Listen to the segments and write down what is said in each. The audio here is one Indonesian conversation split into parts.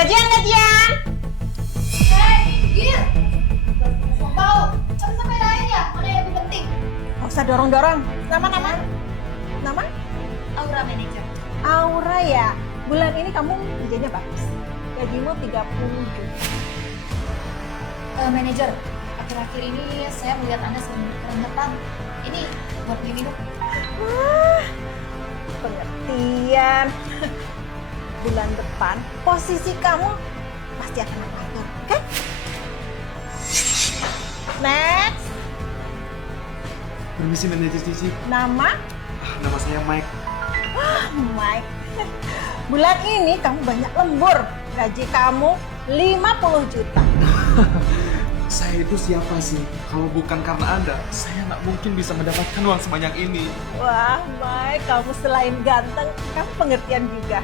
Gajian. Gil! Mau sampai lain ya? Mana yang lebih penting? Gak usah dorong-dorong. Nama? Aura manajer. Aura ya. Bulan ini kamu kerjanya bagus. Gajimu 30 juta. Manajer, akhir-akhir ini saya melihat Anda sering kerengetan. Ini buat beli minum. Wah, pengertian. Bulan depan posisi kamu pasti akan mengatur, oke? Next. Permisi manajer Cici. Nama? Nama saya Mike. Mike. Bulan ini kamu banyak lembur. Gaji kamu 50 juta. Saya itu siapa sih? Kalau bukan karena Anda, saya nggak mungkin bisa mendapatkan uang sebanyak ini. Wah, Mike, kamu selain ganteng, kamu pengertian juga.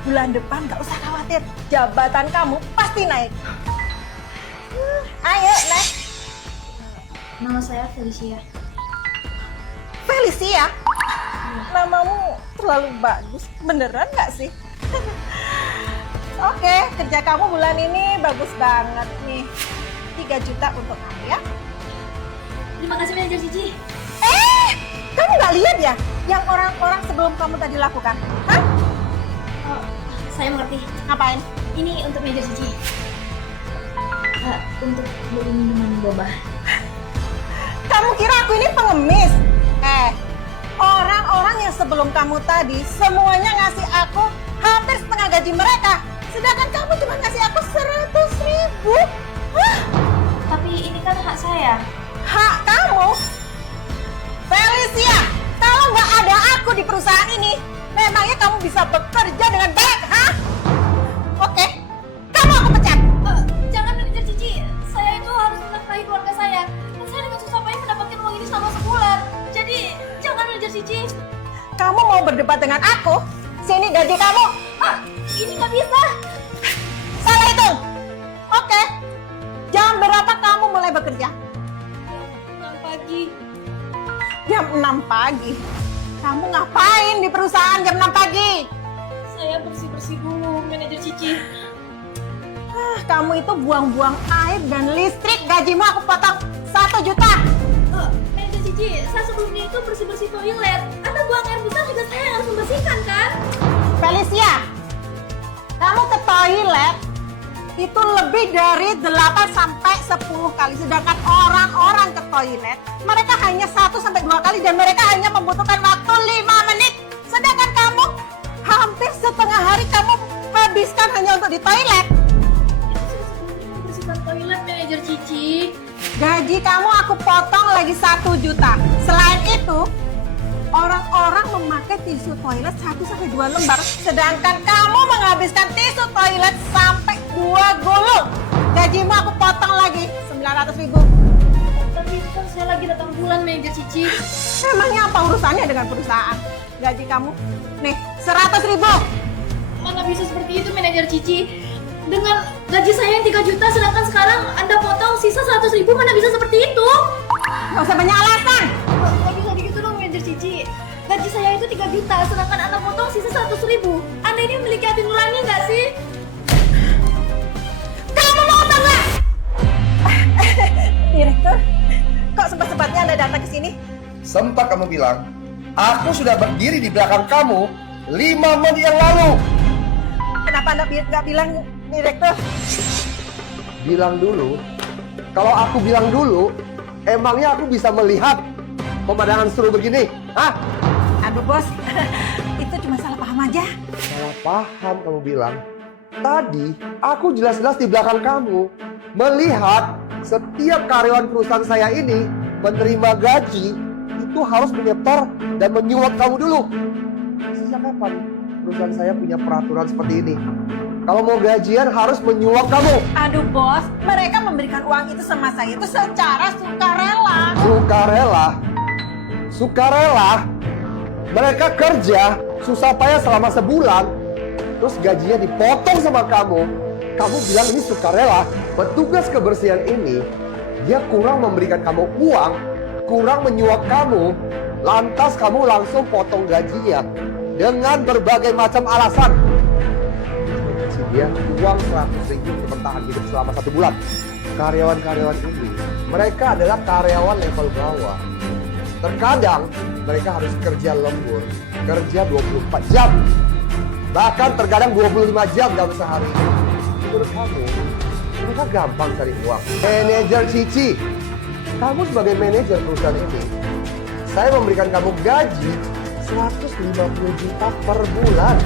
Bulan depan gak usah khawatir, jabatan kamu pasti naik. Ayo, next. Nama saya Felicia. Felicia, namamu terlalu bagus. Beneran gak sih? Oke, kerja kamu bulan ini bagus banget nih. 3 juta untuk kamu ya. Terima kasih manajer Cici. Kamu gak lihat ya yang orang-orang sebelum kamu tadi lakukan? Hah? Oh, saya mengerti. Ngapain? Ini untuk manajer Cici. Untuk beli minuman boba. Kamu kira aku ini pengemis? Orang-orang yang sebelum kamu tadi semuanya ngasih aku hampir setengah gaji mereka. Sedangkan kamu cuma ngasih aku 100.000. Hah? Tapi ini kan hak saya. Hak kamu? Felicia, kalau nggak ada aku di perusahaan ini, memangnya kamu bisa bekerja dengan baik, hah? Oke, kamu aku pecat. Jangan manajer Cici. Saya itu harus menafkahi keluarga saya. Dan saya dengan susah payah mendapatkan uang ini selama sebulan. Jadi jangan manajer Cici. Kamu mau berdebat dengan aku? Sini gaji kamu. Ini nggak bisa. Salah hitung. Oke. Jam berapa kamu mulai bekerja? 6 pagi. Jam 6 pagi. Kamu ngapain di perusahaan jam 6 pagi? Saya bersih-bersih dulu, manajer Cici. Kamu itu buang-buang air dan listrik. Gajimu aku potong 1 juta. Manajer Cici, saya sebelumnya itu bersih-bersih toilet. Anda buang air besar juga saya yang harus membersihkan, kan? Felicia, kamu ke toilet itu lebih dari 8 sampai 10 kali. Sedangkan orang-orang ke toilet, mereka hanya 1 sampai 2 kali dan mereka hanya membutuhkan waktu 5 menit. Sedangkan kamu hampir setengah hari kamu habiskan hanya untuk di toilet. Itu saya sebelumnya membersihkan toilet, manajer Cici. Gaji kamu aku potong lagi 1 juta. Selain itu, orang-orang memakai tisu toilet 1 sampai 2 lembar. Sedangkan kamu menghabiskan tisu toilet sampai 2 gulung. Gajimu aku potong lagi 900.000. Tapi itu kan saya lagi datang bulan, manajer Cici. Emangnya apa urusannya dengan perusahaan? Gaji kamu, nih 100.000. Mana bisa seperti itu, manajer Cici? Dengan gaji saya yang 3 juta, sedangkan sekarang Anda potong sisa 100.000, mana bisa seperti itu? Gak usah banyak alasan. Nggak bisa gitu dong, manajer Cici. Gaji saya itu 3 juta, sedangkan Anda potong sisa 100.000. Anda ini memiliki hati nurani nggak sih? Kamu mau atau enggak? Direktur, kok sempat-sempatnya Anda datang ke sini? Sempat kamu bilang, aku sudah berdiri di belakang kamu 5 menit yang lalu. Kenapa Anda nggak bilang, Direktur? Bilang dulu, kalau aku bilang dulu, emangnya aku bisa melihat pemandangan seru begini? Hah? Aduh bos, itu cuma salah paham aja. Salah paham kamu bilang. Tadi aku jelas-jelas di belakang kamu melihat setiap karyawan perusahaan saya ini menerima gaji itu harus menyetor dan menyuap kamu dulu. Sejak kapan perusahaan saya punya peraturan seperti ini? Kalau mau gajian harus menyuap kamu. Aduh bos, mereka memberikan uang itu sama saya itu secara sukarela. Sukarela? Sukarela? Mereka kerja susah payah selama sebulan, terus gajinya dipotong sama kamu. Kamu bilang ini sukarela. Petugas kebersihan ini, dia kurang memberikan kamu uang, kurang menyuap kamu, lantas kamu langsung potong gajinya dengan berbagai macam alasan. kasih dia uang 100.000 untuk bertahan hidup selama 1 bulan. Karyawan-karyawan ini, mereka adalah karyawan level bawah. Terkadang mereka harus kerja lembur, kerja 24 jam. Bahkan terkadang 25 jam dalam sehari. Menurut kamu, mereka gampang cari uang. Manajer Cici, kamu sebagai manajer perusahaan ini, saya memberikan kamu gaji 150 juta per bulan.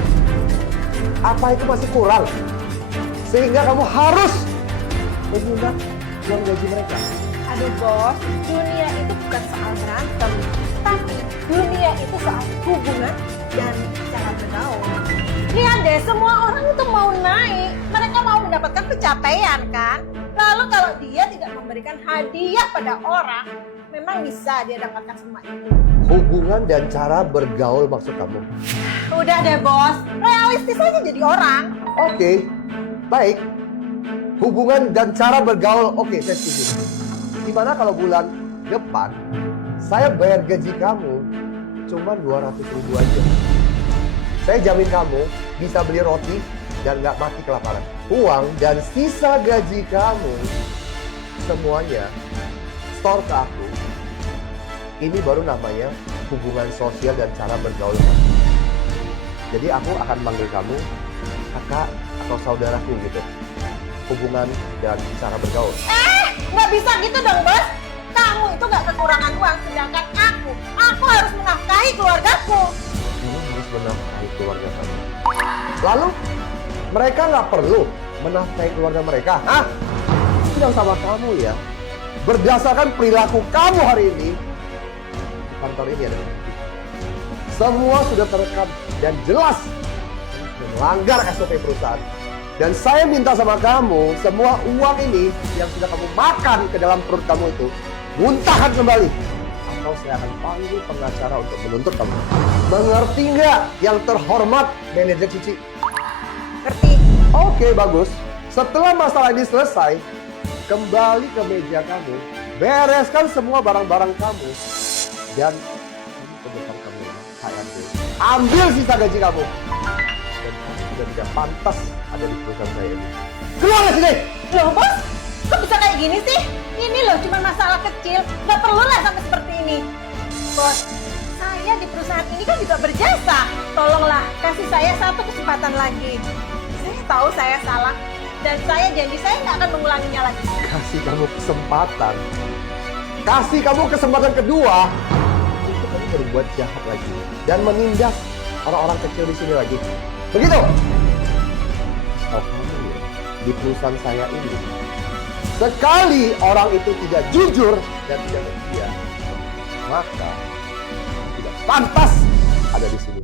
Apa itu masih kurang? Sehingga kamu harus menyunat uang gaji mereka. Aduh bos, dunia itu bukan soal berantem, tapi dunia itu soal hubungan dan cara bergaul. Lihat deh, semua orang itu mau naik, mereka mau mendapatkan pencapaian kan? Lalu kalau dia tidak memberikan hadiah pada orang, memang bisa dia dapatkan semua itu. Hubungan dan cara bergaul maksud kamu? Udah deh bos, realistis aja jadi orang. Oke, baik. Hubungan dan cara bergaul, oke, saya setuju. Gimana kalau bulan depan saya bayar gaji kamu cuma 200.000 aja? Saya jamin kamu bisa beli roti dan nggak mati kelaparan. Uang dan sisa gaji kamu semuanya store ke aku. Ini baru namanya hubungan sosial dan cara bergaul. Jadi aku akan manggil kamu kakak atau saudaraku gitu. Hubungan dan cara bergaul. Nggak bisa gitu dong bos. Kamu itu nggak kekurangan uang, sedangkan aku harus menafkahi keluargaku. Kamu harus menafkahi keluarga kamu. Lalu mereka nggak perlu menafkahi keluarga mereka, hah? Bilang sama kamu ya, berdasarkan perilaku kamu hari ini, kantor ini ada bukti. Semua sudah terekam dan jelas melanggar SOP perusahaan. Dan saya minta sama kamu, semua uang ini yang sudah kamu makan ke dalam perut kamu itu, muntahkan kembali. Atau saya akan panggil pengacara untuk menuntut kamu. Mengerti nggak yang terhormat manajer Cici? Ngerti? Oke, bagus. Setelah masalah ini selesai, kembali ke meja kamu, bereskan semua barang-barang kamu, dan ini ke depan kamu, HRD. Ambil sisa gaji kamu. Dan kamu sudah tidak pantas ada di perusahaan saya ini. Keluar dari sini! Loh bos, kok bisa kayak gini sih? Ini loh cuma masalah kecil, nggak perlu lah sampai seperti ini. Bos, saya di perusahaan ini kan juga berjasa. Tolonglah, kasih saya satu kesempatan lagi. Saya tahu saya salah, dan saya janji saya nggak akan mengulanginya lagi. Kasih kamu kesempatan. Kasih kamu kesempatan kedua untuk kamu berbuat jahat lagi dan menindas orang-orang kecil di sini lagi. Begitu? Oh, kamu ya, di perusahaan saya ini, sekali orang itu tidak jujur dan tidak setia, maka tidak pantas ada di sini.